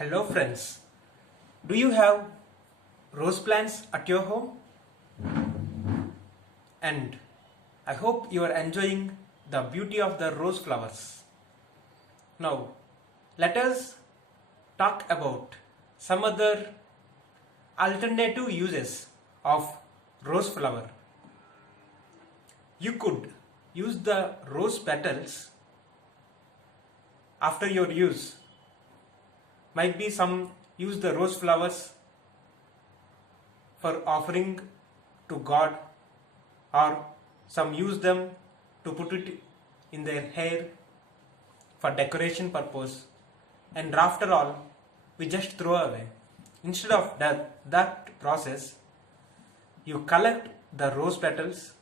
Hello friends, do you have rose plants at your home? And I hope you are enjoying the beauty of the rose flowers. Now, let us talk about some other alternative uses of rose flower. You could use the rose petals after your use. Might be some use the rose flowers for offering to God, or some use them to put it in their hair for decoration purpose, and after all we just throw away. Instead of that process, you collect the rose petals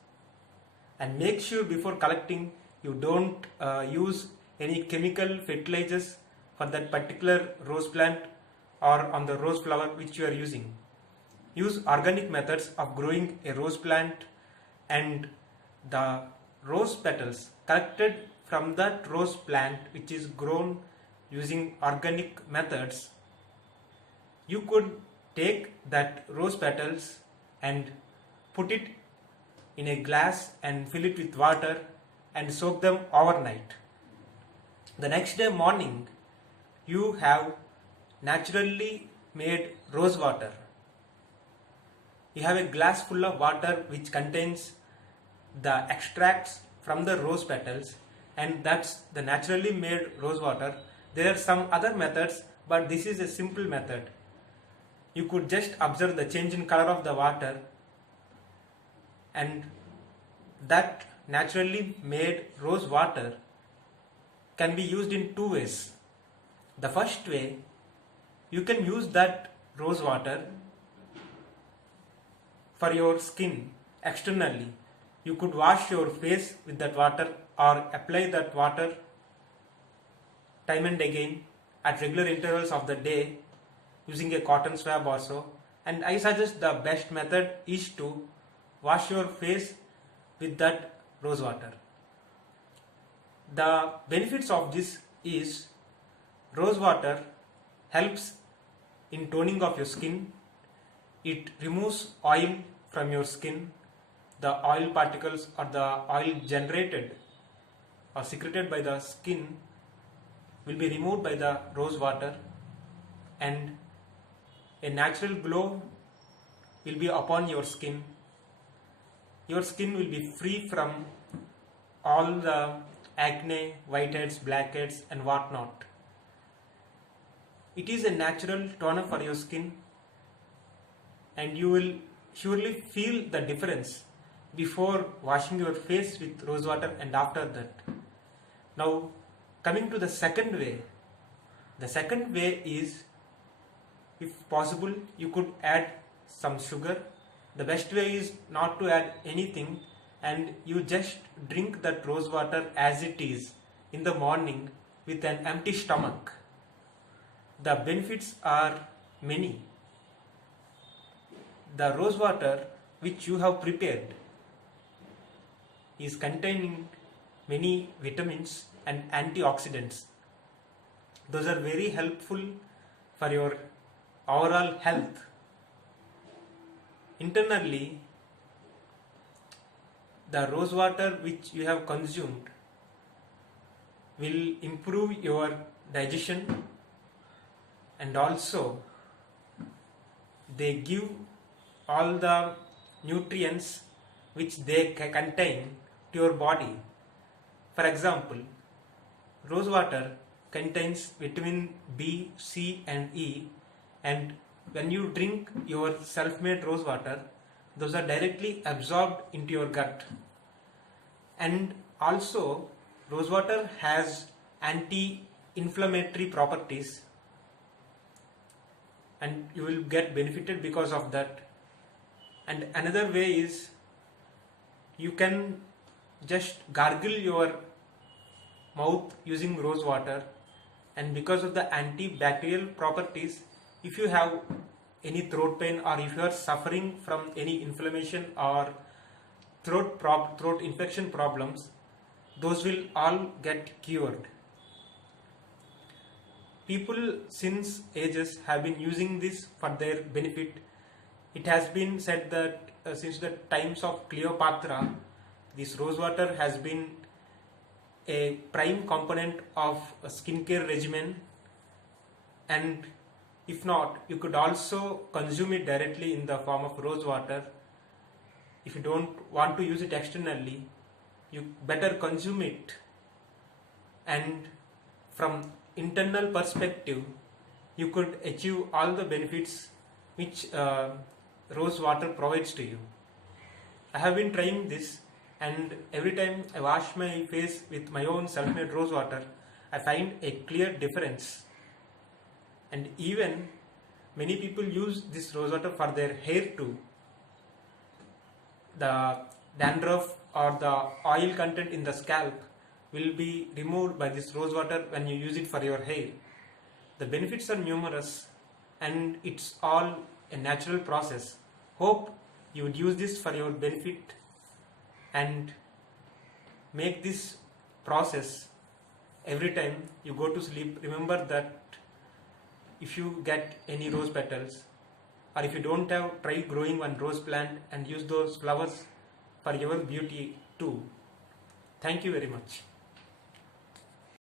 and make sure before collecting you don't use any chemical fertilizers for that particular rose plant or on the rose flower which you are using. Use organic methods of growing a rose plant, and the rose petals collected from that rose plant which is grown using organic methods. You could take that rose petals and put it in a glass and fill it with water and soak them overnight. The next day morning, you have naturally made rose water. You have a glass full of water which contains the extracts from the rose petals, and that's the naturally made rose water. There are some other methods, but this is a simple method. You could just observe the change in color of the water, and that naturally made rose water can be used in two ways. The first way, you can use that rose water for your skin externally. You could wash your face with that water or apply that water time and again at regular intervals of the day using a cotton swab or so. And I suggest the best method is to wash your face with that rose water. The benefits of this is rose water helps in toning of your skin. It removes oil from your skin. The oil particles or the oil generated or secreted by the skin will be removed by the rose water, and a natural glow will be upon your skin. Your skin will be free from all the acne, whiteheads, blackheads and whatnot. It is a natural toner for your skin, and you will surely feel the difference before washing your face with rose water and after that. Now, coming to the second way. The second way is, if possible, you could add some sugar. The best way is not to add anything, and you just drink that rose water as it is in the morning with an empty stomach. The benefits are many. The rose water which you have prepared is containing many vitamins and antioxidants. Those are very helpful for your overall health. Internally, the rose water which you have consumed will improve your digestion, and also they give all the nutrients which they contain to your body. For example, rose water contains vitamin B, C and E, and when you drink your self-made rose water, those are directly absorbed into your gut. And also, rose water has anti-inflammatory properties, and you will get benefited because of that. And another way is, you can just gargle your mouth using rose water, and because of the antibacterial properties, if you have any throat pain or if you are suffering from any inflammation or throat infection problems, those will all get cured. People since ages have been using this for their benefit. It has been said that since the times of Cleopatra, this rose water has been a prime component of a skincare regimen, and if not, you could also consume it directly in the form of rose water. If you don't want to use it externally, you better consume it, and from internal perspective you could achieve all the benefits which rose water provides to you. I have been trying this, and every time I wash my face with my own self-made rose water, I find a clear difference. And even many people use this rose water for their hair too. The dandruff or the oil content in the scalp will be removed by this rose water when you use it for your hair. The benefits are numerous, and it's all a natural process. Hope you would use this for your benefit and make this process every time you go to sleep. Remember that if you get any rose petals, or if you don't have, try growing one rose plant and use those flowers for your beauty too. Thank you very much.